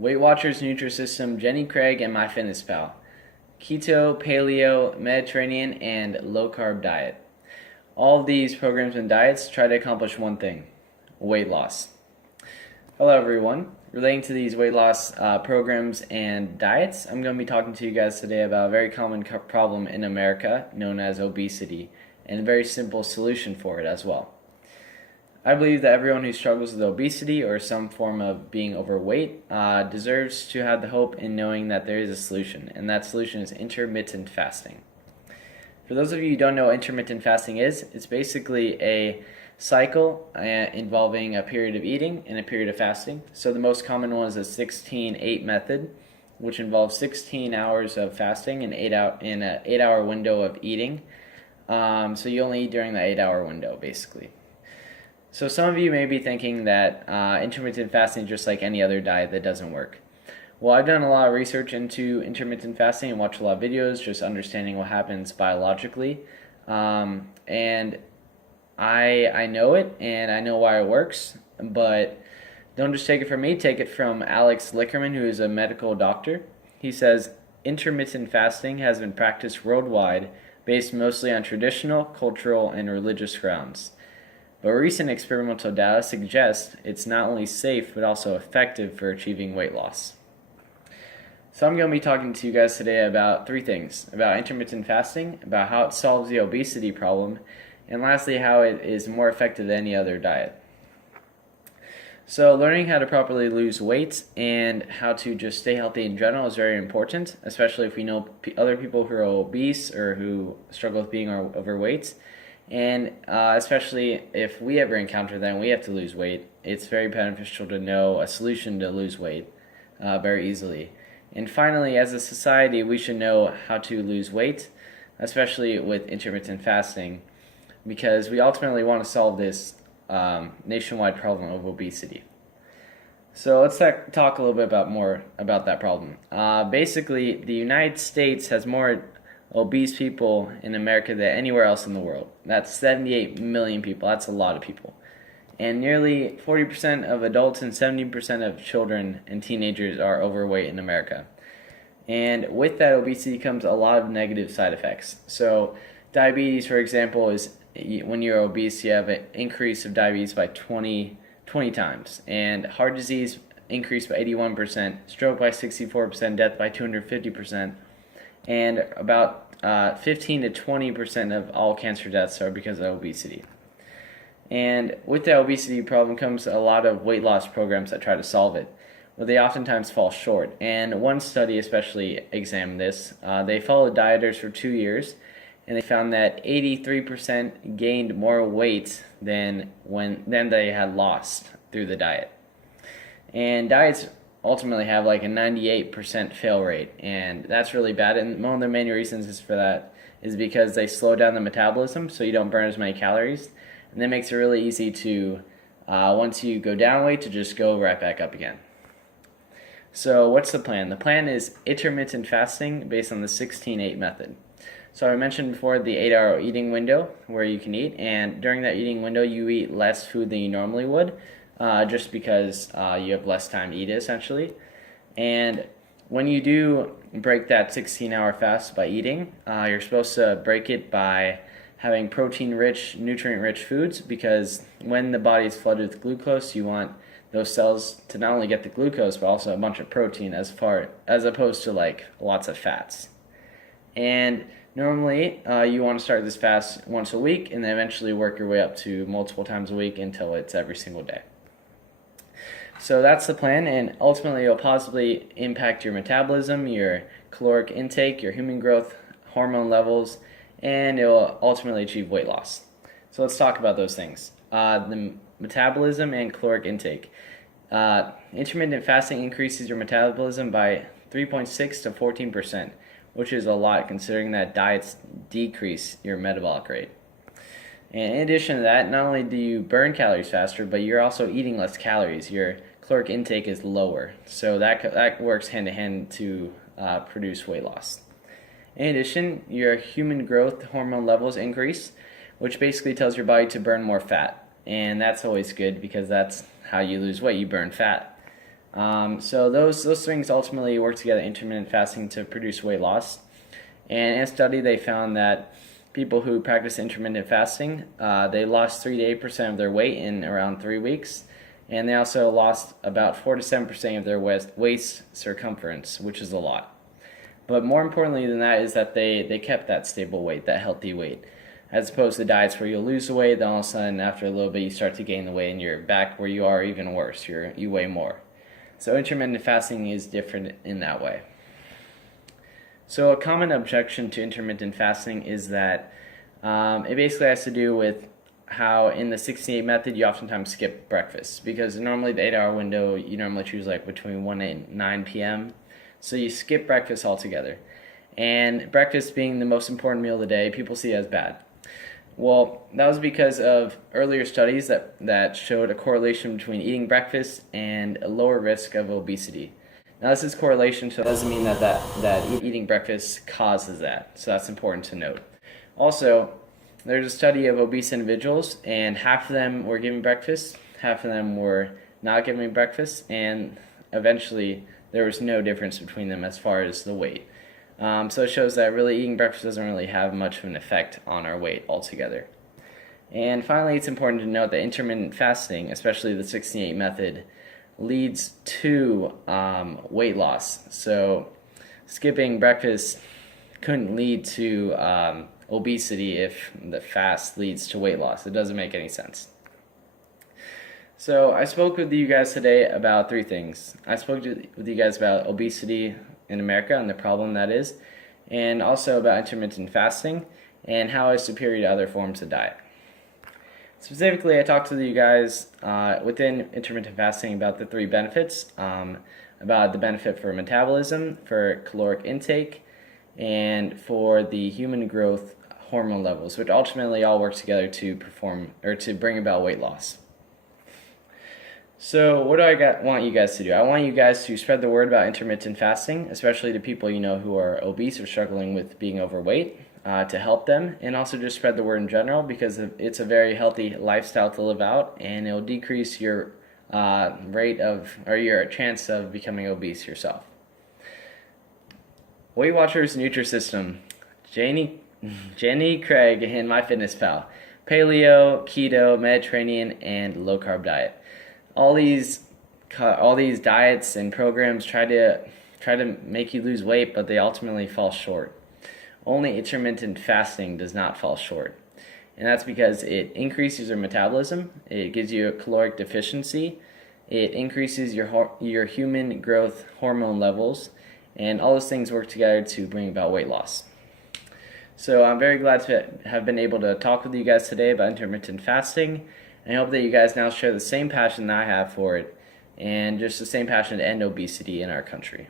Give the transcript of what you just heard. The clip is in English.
Weight Watchers, Nutrisystem, Jenny Craig, and MyFitnessPal. Keto, Paleo, Mediterranean, and low carb diet. All of these programs and diets try to accomplish one thing: weight loss. Hello everyone. Relating to these weight loss programs and diets, I'm going to be talking to you guys today about a very common problem in America known as obesity, and a very simple solution for it as well. I believe that everyone who struggles with obesity or some form of being overweight deserves to have the hope in knowing that there is a solution, and that solution is intermittent fasting. For those of you who don't know what intermittent fasting is, it's basically a cycle involving a period of eating and a period of fasting. So the most common one is a 16-8 method, which involves 16 hours of fasting and in an 8-hour window of eating. So you only eat during the 8-hour window, basically. So some of you may be thinking that intermittent fasting is just like any other diet that doesn't work. Well, I've done a lot of research into intermittent fasting and watched a lot of videos just understanding what happens biologically. And I know it, and I know why it works, but don't just take it from me, take it from Alex Lickerman, who is a medical doctor. He says, intermittent fasting has been practiced worldwide based mostly on traditional, cultural, and religious grounds. But recent experimental data suggests it's not only safe, but also effective for achieving weight loss. So I'm going to be talking to you guys today about three things: about intermittent fasting, about how it solves the obesity problem, and lastly, how it is more effective than any other diet. So learning how to properly lose weight and how to just stay healthy in general is very important, especially if we know other people who are obese or who struggle with being overweight. And especially if we ever encounter them, we have to lose weight. It's very beneficial to know a solution to lose weight very easily. And finally, as a society, we should know how to lose weight, especially with intermittent fasting, because we ultimately want to solve this nationwide problem of obesity. So let's talk a little bit more about that problem. Basically, the United States has more obese people in America than anywhere else in the world. That's 78 million people. That's a lot of people. And nearly 40% of adults and 70% of children and teenagers are overweight in America. And with that obesity comes a lot of negative side effects. So diabetes, for example, is when you're obese, you have an increase of diabetes by 20 times. And heart disease increased by 81%, stroke by 64%, death by 250%. And about 15 to 20% of all cancer deaths are because of obesity. And with the obesity problem comes a lot of weight loss programs that try to solve it, but they oftentimes fall short. And one study especially examined this. They followed dieters for 2 years, and they found that 83% gained more weight than they had lost through the diet. And diets ultimately have like a 98% fail rate, and that's really bad. And one of the main reasons for that is because they slow down the metabolism, so you don't burn as many calories, and that makes it really easy to once you go down weight, to just go right back up again. So what's the plan? The plan is intermittent fasting based on the 16-8 method. So I mentioned before the 8-hour eating window where you can eat, and during that eating window you eat less food than you normally would, just because you have less time to eat it, essentially. And when you do break that 16-hour fast by eating, you're supposed to break it by having protein-rich, nutrient-rich foods, because when the body is flooded with glucose, you want those cells to not only get the glucose, but also a bunch of protein as opposed to like lots of fats. And normally, you want to start this fast once a week, and then eventually work your way up to multiple times a week until it's every single day. So that's the plan, and ultimately it'll positively impact your metabolism, your caloric intake, your human growth hormone levels, and it will ultimately achieve weight loss. So let's talk about those things. The metabolism and caloric intake. Intermittent fasting increases your metabolism by 3.6 to 14%, which is a lot considering that diets decrease your metabolic rate. And in addition to that, not only do you burn calories faster, but you're also eating less calories. Your caloric intake is lower, so that works hand in hand to produce weight loss. In addition, your human growth hormone levels increase, which basically tells your body to burn more fat. And that's always good because that's how you lose weight. You burn fat. So those things ultimately work together, intermittent fasting, to produce weight loss. And in a study, they found that people who practice intermittent fasting, they lost 3 to 8% of their weight in around 3 weeks, and they also lost about 4 to 7% of their waist circumference, which is a lot. But more importantly than that is that they kept that stable weight, that healthy weight, as opposed to diets where you'll lose the weight, then all of a sudden after a little bit you start to gain the weight and you're back where you are, even worse, you weigh more. So intermittent fasting is different in that way. So a common objection to intermittent fasting is that it basically has to do with how in the 68 method you oftentimes skip breakfast, because normally the 8-hour window you normally choose like between 1 and 9 p.m. So you skip breakfast altogether. And breakfast being the most important meal of the day, people see it as bad. Well, that was because of earlier studies that showed a correlation between eating breakfast and a lower risk of obesity. Now this is correlation, so it doesn't mean that eating breakfast causes that. So that's important to note. Also, there's a study of obese individuals, and half of them were given breakfast, half of them were not given breakfast, and eventually there was no difference between them as far as the weight. So it shows that really eating breakfast doesn't really have much of an effect on our weight altogether. And finally, it's important to note that intermittent fasting, especially the 68 method, leads to weight loss. So skipping breakfast couldn't lead to obesity if the fast leads to weight loss. It doesn't make any sense. So I spoke with you guys today about 3 things. I spoke with you guys about obesity in America and the problem that is, and also about intermittent fasting and how it's superior to other forms of diet. Specifically, I talked to you guys within intermittent fasting about the 3 benefits, about the benefit for metabolism, for caloric intake, and for the human growth hormone levels, which ultimately all work together to bring about weight loss. So what do I want you guys to do? I want you guys to spread the word about intermittent fasting, especially to people you know who are obese or struggling with being overweight, to help them, and also just spread the word in general, because it's a very healthy lifestyle to live out, and it will decrease your your chance of becoming obese yourself. Weight Watchers Nutrisystem, Jenny Craig, and MyFitnessPal, paleo, keto, Mediterranean, and low carb diet. All these diets and programs try to make you lose weight, but they ultimately fall short. Only intermittent fasting does not fall short, and that's because it increases your metabolism, it gives you a caloric deficiency, it increases your human growth hormone levels, and all those things work together to bring about weight loss. So I'm very glad to have been able to talk with you guys today about intermittent fasting. I hope that you guys now share the same passion that I have for it, and just the same passion to end obesity in our country.